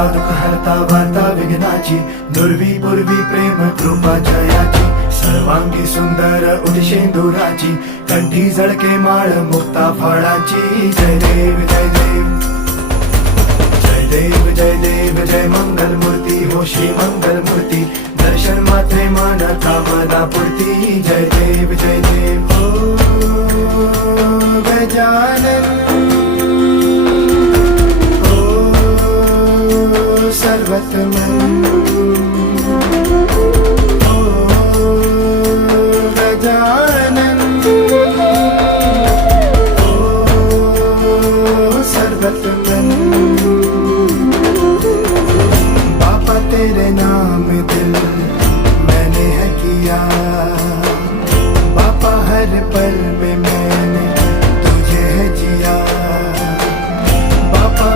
हरता दुःख हरता वार्ता विघ्नाची, दुर्वी पूर्वी प्रेम कृपा जयाची, सर्वांगी सुंदर उदिशेंदुराची, कंठी झळके माळ मुक्ता फळाची. जय देव जय देव जय देव जय देव जय मंगल मूर्ती हो श्री मंगल मूर्ती, दर्शन मात्रे मन कामना पूर्ती. जय देव जय देव हो गजानन हो सर्वतमन हो गजानन हो सर्वतमन. बाबा तेरे नाम दिल मैंने है किया, बाबा हर पल में